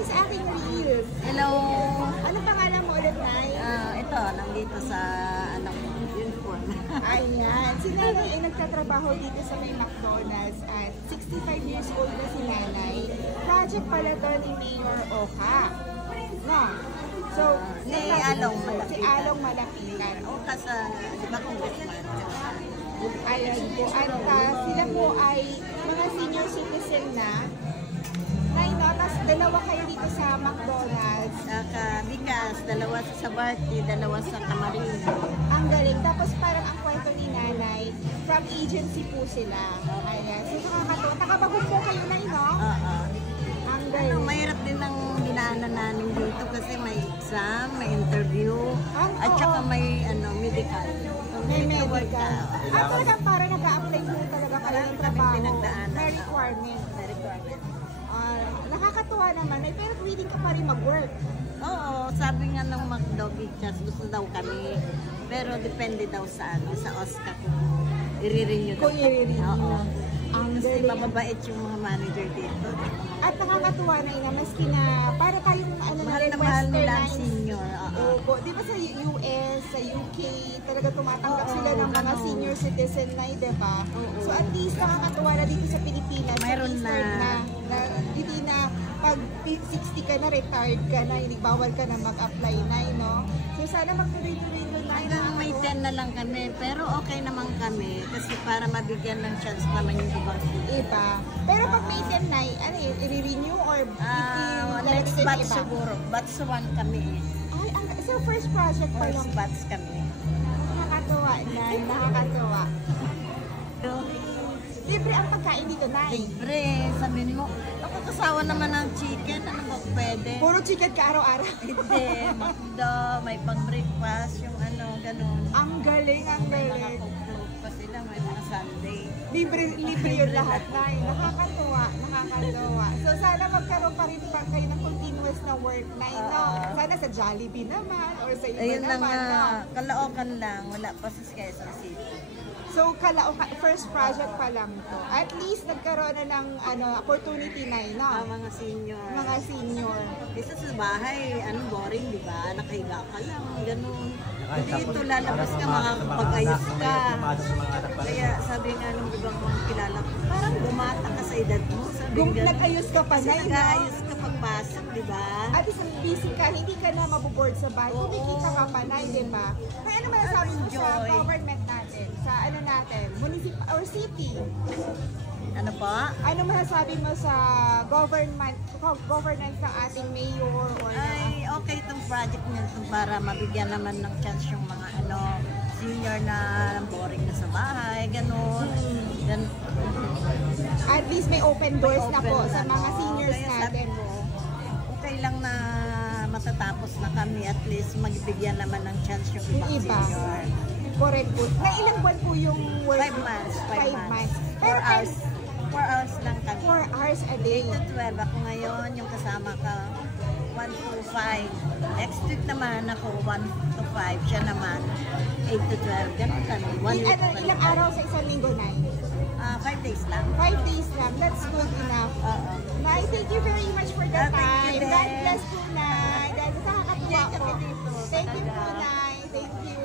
kayo sa aking reel. Hello! Ano pangalan mo ulit, Nay? Ito, nandito sa uniform. Ayan. Si Nanay ay nagtatrabaho dito sa may McDonald's at 65 years old na si Nanay. Project pala to ni Mayor Oka. No? So, Si Along Malapitan. Si Along Malapitan. O kasi, di ba congressman? Ayan po. At sila po ay mga senior citizen na. Nay, no? Tapos dalawa kayo dito sa McDonald's. Saka bigas, dalawa sa Sabarti, dalawa sa Camarines. Ang galing. Tapos parang ang kwento ni Nanay, from agency po sila. Ayan. So nakakatawa. Nakabagong po kayo, Nay, no? Oo. Ang galing. Mahirap din ang dinaanan namin dito kasi may exam, may interview, at saka may medical. May dito medical. work ka. At talagang para nag-a-apply po talaga kayo ng trabaho. pinagdaanan. May requirement. May requirement. Nakakatuwa naman, Nay, pero willing ka pa rin mag-work. Oo, sabi nga ng McDo Pictures, gusto daw kami. Pero depende daw sa OSCA kung i-renew daw. Kung i-renew. Oo. Ang Kasi galing. mababait yung mga manager dito. At nakakatuwa na ina, maski na para tayong Mahal na mahal nila ang westernized. senior. Oo. Opo, di ba sa US, sa UK, talaga tumatanggap Oo, sila ng mga ganun. senior citizen na, di ba? Oo. So at least nakakatuwa na dito sa Pilipinas. Mayroon at least na hindi na pag 60 ka na, retired ka na, hindi bawal ka na mag-apply na, no? So sana magtuloy-tuloy na Hanggang may 10 na lang kami, pero okay naman kami kasi para mabigyan ng chance naman yung ibang senior. iba. Pero pag may 10 na, ano yun, i-renew or Next batch siguro, batch 1 kami. Ay, so first project pa lang. First batch kami. Nakakatuwa, Nay. Nakakatuwa. Libre ang pagkain dito, Nay. Libre, sabihin mo, ako kasawa naman ng chicken, ano ba pwede? Puro chicken ka araw-araw. Hindi, McDo, may pang-breakfast, yung ganun. Ang galing, ang May mga galing. cook pa sila, may mga Sunday. Libre yun lahat, Nay. Nakakatuwa, nakakatuwa. So sana magkaroon pa rin pa kayo ng continuous na work, Nay, no? Sana sa Jollibee naman or sa iba Ayun lang naman, no? Kaloocan lang, wala pa sa Quezon City. So, first project pa lang to. At least nagkaroon na ng opportunity, Nay, no? Mga senior. Mga senior. Isa sa bahay, boring, di ba? Nakahiga ka lang, ganun. Dito lalabas ka, makakapag-ayos ka. Kaya sabi nga nung ibang mga kilala ko, parang bumata ka sa edad mo. Sabi ganun. Nag-ayos ka pa, Kasi Nay, no? nag-aayos ka pagpasok, di ba? At isang busy ka, hindi ka na mabuboard sa bahay. Oo. Kumikita ka pa, Nay, di ba? Kaya ano masasabi mo sa Enjoy. government natin? Sa natin? Municipal or city? Ano po? Ano masasabi mo sa governance ng ating mayor or Ay, okay itong project niya ito para mabigyan naman ng chance yung mga senior na boring na sa bahay, ganun. at least may open doors na po Open sa na, mga no? seniors Kaya sabi natin. ko, okay lang na matatapos na kami, at least magbigyan naman ng chance yung ibang Yung iba. senior. Correct po. Na ilang buwan po yung work? 5 months. 5 months. 4 Pero hours. 4 hours lang kami. 4 hours a day. 8 to 12 ako ngayon, yung kasama ka 1 to 5. Next week naman ako 1 to 5, siya naman 8 to 12. Ganun kami. 1 week. Ilang araw sa isang linggo, Nay? 5 days lang. 5 days lang. That's good enough. Oo. Nay, thank you very much for the Thank you time. din. God bless po, Nay. God, nakakatuwa Enjoy po. kami dito. Thank you po, Talaga. Nay. Thank you.